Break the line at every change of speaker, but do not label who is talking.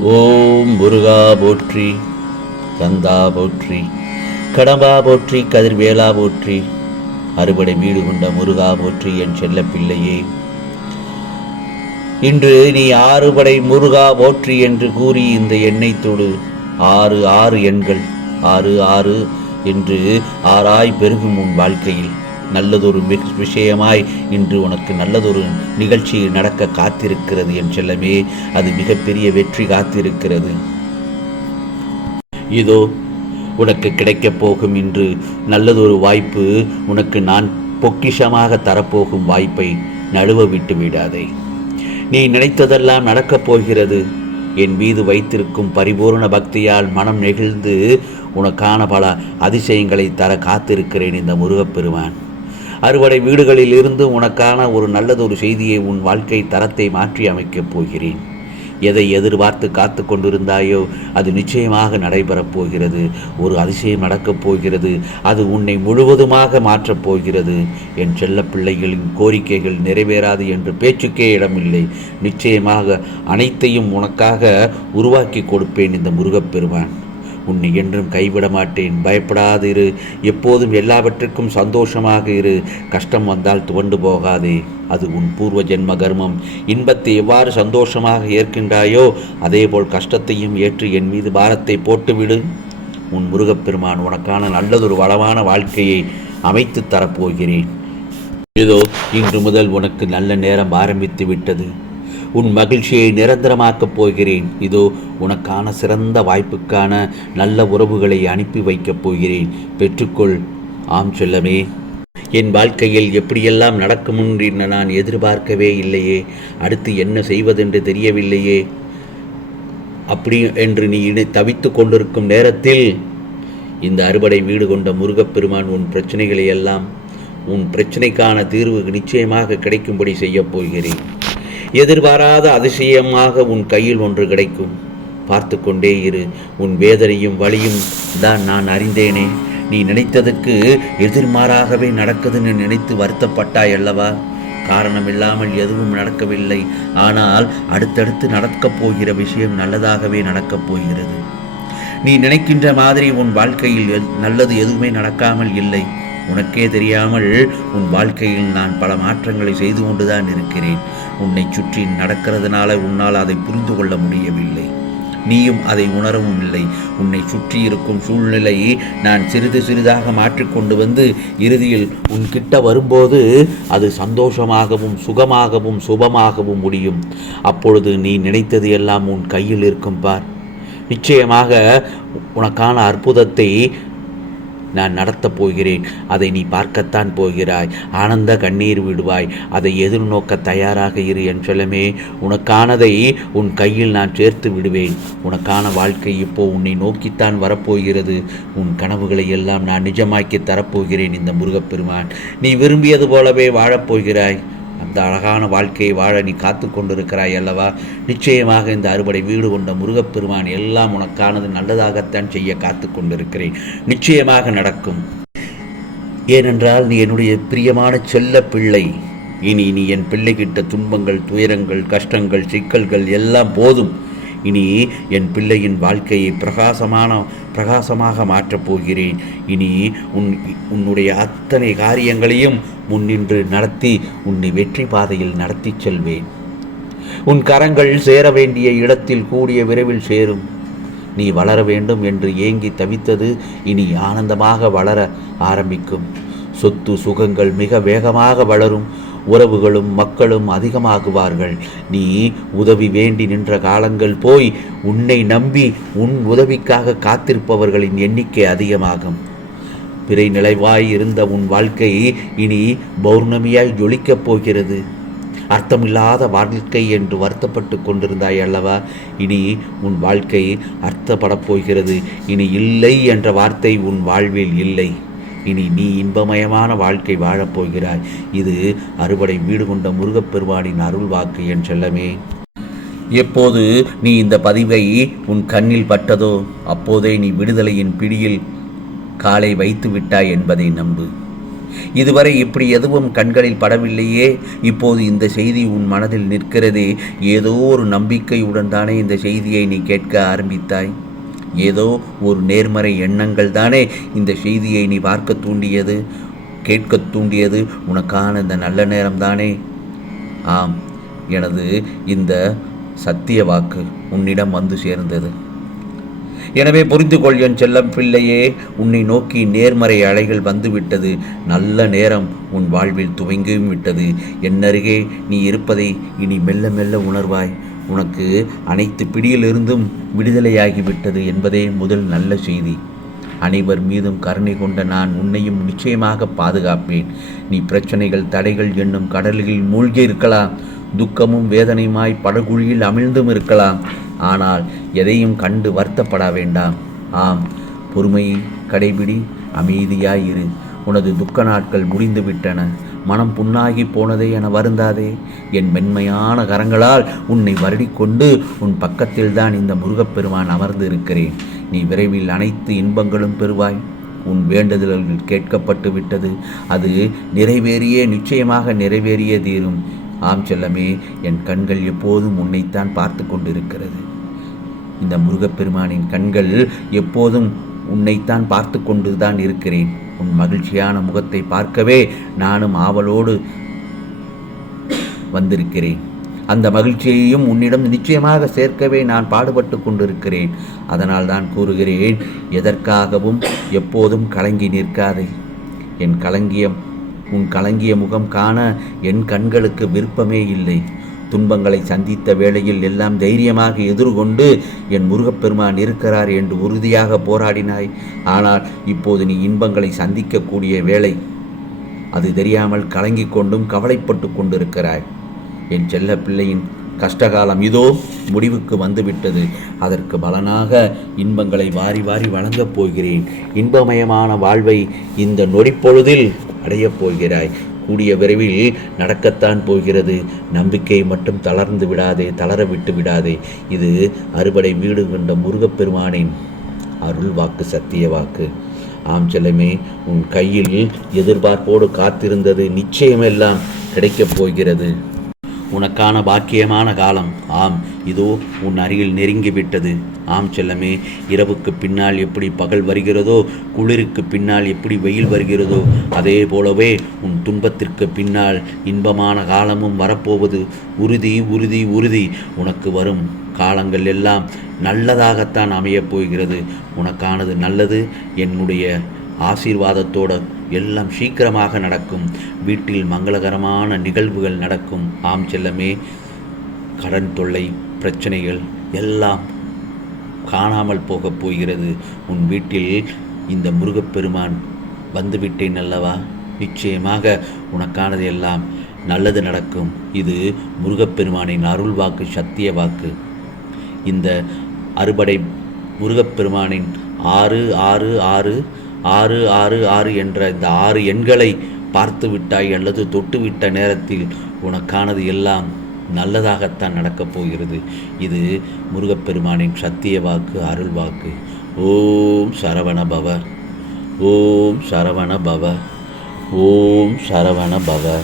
ஓம் முருகா போற்றி கந்தா போற்றி கடம்பா போற்றி கதிர்வேலா போற்றி அறுபடை வீடு கொண்ட முருகா போற்றி என் செல்ல பிள்ளையே. இன்று நீ ஆறுபடை முருகா போற்றி என்று கூறி இந்த எண்ணெய் தொடு. ஆறு ஆறு எண்கள் ஆறு ஆறு என்று ஆறாய் பெருகும் உன் வாழ்க்கையில். நல்லதொரு விஷயமாய் இன்று உனக்கு நல்லதொரு நிகழ்ச்சி நடக்க காத்திருக்கிறது என் செல்லமே. அது மிகப்பெரிய வெற்றி காத்திருக்கிறது. இதோ உனக்கு கிடைக்கப் போகும் இன்று நல்லதொரு வாய்ப்பு உனக்கு நான் பொக்கிஷமாக தரப்போகும் வாய்ப்பை நழுவ விட்டு விடாதே. நீ நினைத்ததெல்லாம் நடக்கப் போகிறது. என் மீது வைத்திருக்கும் பரிபூர்ண பக்தியால் மனம் நெகிழ்ந்து உனக்கான பல அதிசயங்களை தர காத்திருக்கிறேன் இந்த முருகப்பெருமான். அறுவடை வீடுகளில் இருந்து உனக்கான ஒரு நல்லதொரு செய்தியை உன் வாழ்க்கை தரத்தை மாற்றி அமைக்கப் போகிறேன். எதை எதிர்பார்த்து காத்து கொண்டிருந்தாயோ அது நிச்சயமாக நடைபெறப் போகிறது. ஒரு அதிசயம் நடக்கப் போகிறது. அது உன்னை முழுவதுமாக மாற்றப் போகிறது. என் செல்ல பிள்ளைகளின் கோரிக்கைகள் நிறைவேறாது என்று பேச்சுக்கே இடமில்லை. நிச்சயமாக அனைத்தையும் உனக்காக உருவாக்கி கொடுப்பேன் இந்த முருகப்பெருமான். உன்னை என்றும் கைவிட மாட்டேன் பயப்படாது இரு எப்போதும் எல்லாவற்றிற்கும் சந்தோஷமாக இரு. கஷ்டம் வந்தால் துவண்டு போகாதே. அது உன் பூர்வ ஜென்ம கர்மம். இன்பத்தை எவ்வாறு சந்தோஷமாக ஏற்கின்றாயோ அதேபோல் கஷ்டத்தையும் ஏற்று என் மீது பாரத்தை போட்டுவிடு. உன் முருகப்பெருமான் உனக்கான நல்லதொரு வளமான வாழ்க்கையை அமைத்து தரப்போகிறேன். இதோ இன்று முதல் உனக்கு நல்ல நேரம் ஆரம்பித்து விட்டது உன் மகிழ்ச்சியை நிரந்தரமாக்கப் போகிறேன். இதோ உனக்கான சிறந்த வாய்ப்புக்கான நல்ல உறவுகளை அனுப்பி வைக்கப் போகிறேன். பெற்றுக்கொள். ஆம் செல்லமே. என் வாழ்க்கையில் எப்படியெல்லாம் நடக்கும் என்று நான் எதிர்பார்க்கவே இல்லையே. அடுத்து என்ன செய்வதென்று தெரியவில்லையே. அப்படி என்று நீ இனி தவித்து கொண்டிருக்கும் நேரத்தில் இந்த அறுபடை வீடு கொண்ட முருகப்பெருமான் உன் பிரச்சனைகளை எல்லாம் உன் பிரச்சனைக்கான தீர்வு நிச்சயமாக கிடைக்கும்படி செய்யப் போகிறேன். எதிர்பாராத அதிசயமாக உன் கையில் ஒன்று கிடைக்கும். பார்த்து கொண்டே இரு. உன் வேதனையும் வலியும் தான் நான் அறிந்தேனே. நீ நினைத்ததுக்கு எதிர்மாறாகவே நடக்குதுன்னு நினைத்து வருத்தப்பட்டாய் அல்லவா? காரணமில்லாமல் எதுவும் நடக்கவில்லை. ஆனால் அடுத்தடுத்து நடக்கப் போகிற விஷயம் நல்லதாகவே நடக்கப் போகிறது. நீ நினைக்கின்ற மாதிரி உன் வாழ்க்கையில் எல்- நல்லது எதுவுமே நடக்காமல் இல்லை. உனக்கே தெரியாமல் உன் வாழ்க்கையில் நான் பல மாற்றங்களை செய்து கொண்டுதான் இருக்கிறேன். உன்னை சுற்றி நடக்கிறதுனால உன்னால் அதை புரிந்து கொள்ள முடியவில்லை. நீயும் அதை உணரவும் இல்லை. உன்னை சுற்றி இருக்கும் சூழ்நிலை நான் சிறிது சிறிதாக மாற்றிக்கொண்டு வந்து இறுதியில் உன்கிட்ட வரும்போது அது சந்தோஷமாகவும் சுகமாகவும் சுபமாகவும் முடியும். அப்பொழுது நீ நினைத்தது எல்லாம் உன் கையில் இருக்கும் பார். நிச்சயமாக உனக்கான அற்புதத்தை நான் நடத்தப் போகிறேன். அதை நீ பார்க்கத்தான் போகிறாய். ஆனந்த கண்ணீர் விடுவாய். அதை எதிர்நோக்க தயாராக இரு என் சொல்லமே. உனக்கானதை உன் கையில் நான் சேர்த்து விடுவேன். உனக்கான வாழ்க்கை இப்போ உன்னை நோக்கித்தான் வரப்போகிறது. உன் கனவுகளை எல்லாம் நான் நிஜமாக்கி தரப்போகிறேன் இந்த முருகப்பெருமான். நீ விரும்பியது போலவே வாழப்போகிறாய் அந்த அழகான வாழ்க்கையை வாழ நீ காத்து கொண்டிருக்கிறாய் அல்லவா? நிச்சயமாக இந்த அறுபடை வீடு கொண்ட முருகப்பெருமான் எல்லாம் உனக்கானது நல்லதாகத்தான் செய்ய காத்து கொண்டிருக்கிறேன். நிச்சயமாக நடக்கும். ஏனென்றால் நீ என்னுடைய பிரியமான செல்ல பிள்ளை. இனி நீ என் பிள்ளைகிட்ட துன்பங்கள் துயரங்கள் கஷ்டங்கள் சிக்கல்கள் எல்லாம் போதும். இனி என் பிள்ளையின் வாழ்க்கையை பிரகாசமான பிரகாசமாக மாற்றப் போகிறேன். இனி உன் உன்னுடைய அத்தனை காரியங்களையும் முன்னின்று நடத்தி உன்னை வெற்றி பாதையில் நடத்தி செல்வேன். உன் கரங்கள் சேர வேண்டிய இடத்தில் கூடிய விரைவில் சேரும். நீ வளர வேண்டும் என்று ஏங்கி தவித்தது இனி ஆனந்தமாக வளர ஆரம்பிக்கும். சொத்து சுகங்கள் மிக வேகமாக வளரும். உறவுகளும் மக்களும் அதிகமாகுவார்கள். நீ உதவி வேண்டி நின்ற காலங்கள் போய் உன்னை நம்பி உன் உதவிக்காக காத்திருப்பவர்களின் எண்ணிக்கை அதிகமாகும். பிறை நிலைவாய் இருந்த உன் வாழ்க்கை இனி பௌர்ணமியாய் ஜொலிக்கப் போகிறது. அர்த்தமில்லாத வாழ்க்கை என்று வருத்தப்பட்டு கொண்டிருந்தாய் அல்லவா? இனி உன் வாழ்க்கை அர்த்தப்படப் போகிறது. இனி இல்லை என்ற வார்த்தை உன் வாழ்வில் இல்லை. இனி நீ இன்பமயமான வாழ்க்கை வாழப் போகிறாய் இது அறுபடை வீடு கொண்ட முருகப்பெருமானின் அருள் வாக்கு என் செல்லமே. எப்போது நீ இந்த பதிவை உன் கண்ணில் பட்டதோ அப்போதே நீ விடுதலையின் பிடியில் காலை வைத்து விட்டாய் என்பதை நம்பு. இதுவரை இப்படி எதுவும் கண்களில் படவில்லையே. இப்போது இந்த செய்தி உன் மனதில் நிற்கிறதே. ஏதோ ஒரு நம்பிக்கையுடன் தானே இந்த செய்தியை நீ கேட்க ஆரம்பித்தாய். ஏதோ ஒரு நேர்மறை எண்ணங்கள் தானே இந்த செய்தியை நீ பார்க்க தூண்டியது கேட்க தூண்டியது உனக்கான இந்த நல்ல நேரம் தானே? ஆம் எனது இந்த சத்திய வாக்கு உன்னிடம் வந்து சேர்ந்தது. எனவே புரிந்து கொள் என் செல்லம் பிள்ளையே உன்னை நோக்கி நேர்மறை அலைகள் வந்துவிட்டது. நல்ல நேரம் உன் வாழ்வில் துவங்கியும் விட்டது. என்னருகே நீ இருப்பதை இனி மெல்ல மெல்ல உணர்வாய். உனக்கு அனைத்து பிடியிலிருந்தும் விடுதலையாகிவிட்டது என்பதே முதல் நல்ல செய்தி. அனைவர் மீதும் கருணை கொண்ட நான் உன்னையும் நிச்சயமாக பாதுகாப்பேன். நீ பிரச்சனைகள் தடைகள் என்னும் கடலில் மூழ்கி இருக்கலாம். துக்கமும் வேதனையுமாய் படகுழியில் அமிழ்ந்தும் இருக்கலாம். ஆனால் எதையும் கண்டு வருத்தப்பட வேண்டாம். ஆம் பொறுமையை கடைபிடி அமைதியாயிரு உனது துக்க நாட்கள் முடிந்துவிட்டன. மனம் புண்ணாகி போனதே என வருந்தாதே. என் மென்மையான கரங்களால் உன்னை வருடிக்கொண்டு உன் பக்கத்தில்தான் இந்த முருகப்பெருமான் அமர்ந்து இருக்கிறேன் நீ விரைவில் அனைத்து இன்பங்களும் பெறுவாய். உன் வேண்டுதல்கள் கேட்கப்பட்டு விட்டது. அது நிறைவேறியே நிச்சயமாக நிறைவேறியே தீரும். ஆம் செல்லமே என் கண்கள் எப்போதும் உன்னைத்தான் பார்த்து கொண்டிருக்கிறது. இந்த முருகப்பெருமானின் கண்கள் எப்போதும் உன்னைத்தான் பார்த்து கொண்டு தான் இருக்கிறேன். உன் மகிழ்ச்சியான முகத்தை பார்க்கவே நானும் ஆவலோடு வந்திருக்கிறேன். அந்த மகிழ்ச்சியையும் உன்னிடம் நிச்சயமாக சேர்க்கவே நான் பாடுபட்டு கொண்டிருக்கிறேன். அதனால் தான் கூறுகிறேன் எதற்காகவும் எப்போதும் கலங்கி நிற்காதே. என் கலங்கியம் உன் கலங்கிய முகம் காண என் கண்களுக்கு விருப்பமே இல்லை. துன்பங்களை சந்தித்த வேளையில் எல்லாம் தைரியமாக எதிர்கொண்டு என் முருகப்பெருமான் இருக்கிறார் என்று உறுதியாக போராடினாய். ஆனால் இப்போது நீ இன்பங்களை சந்திக்கக்கூடிய வேளை அது தெரியாமல் கலங்கிக் கொண்டும் கவலைப்பட்டு கொண்டிருக்கிறாய். என் செல்ல பிள்ளையின் கஷ்டகாலம் இதோ முடிவுக்கு வந்துவிட்டது. அதற்கு பலனாக இன்பங்களை வாரி வாரி வழங்கப் போகிறேன். இன்பமயமான வாழ்வை இந்த நொடிப்பொழுதில் அடையப் போகிறாய். கூடிய விரைவில் நடக்கத்தான் போகிறது. நம்பிக்கை மட்டும் தளர்ந்து விடாதே தளர விட்டு விடாதே. இது அறுபடை வீடு கொண்ட முருகப்பெருமானின் அருள் வாக்கு சத்திய வாக்கு. ஆம் செல்லமே உன் கையில் எதிர்பார்ப்போடு காத்திருந்தது நிச்சயமெல்லாம் கிடைக்கப் போகிறது. உனக்கான பாக்கியமான காலம். ஆம் இதோ உன் அருகில் நெருங்கிவிட்டது ஆம் செல்லமே இரவுக்கு பின்னால் எப்படி பகல் வருகிறதோ குளிருக்கு பின்னால் எப்படி வெயில் வருகிறதோ அதே போலவே உன் துன்பத்திற்கு பின்னால் இன்பமான காலமும் வரப்போவது. உறுதி உறுதி உறுதி. உனக்கு வரும் காலங்கள் எல்லாம் நல்லதாகத்தான் அமையப் போகிறது. உனக்கானது நல்லது என்னுடைய ஆசீர்வாதத்தோட எல்லாம் சீக்கிரமாக நடக்கும். வீட்டில் மங்களகரமான நிகழ்வுகள் நடக்கும். ஆம் செல்லமே கடன் தொல்லை பிரச்சனைகள் எல்லாம் காணாமல் போகப் போகிறது. உன் வீட்டில் இந்த முருகப்பெருமான் வந்துவிட்டேன் அல்லவா? நிச்சயமாக உனக்கானது எல்லாம் நல்லது நடக்கும். இது முருகப்பெருமானின் அருள் வாக்கு சத்திய வாக்கு. இந்த அறுபடை முருகப்பெருமானின் ஆறு ஆறு ஆறு ஆறு ஆறு ஆறு என்ற இந்த ஆறு எண்களை பார்த்து விட்டாய் அல்லது தொட்டுவிட்ட நேரத்தில் உனக்கானது எல்லாம் நல்லதாகத்தான் நடக்கப் போகிறது. இது முருகப்பெருமானின் சத்திய வாக்கு அருள் வாக்கு. ஓம் சரவண பவ. ஓம் சரவண பவ. ஓம் சரவண பவ.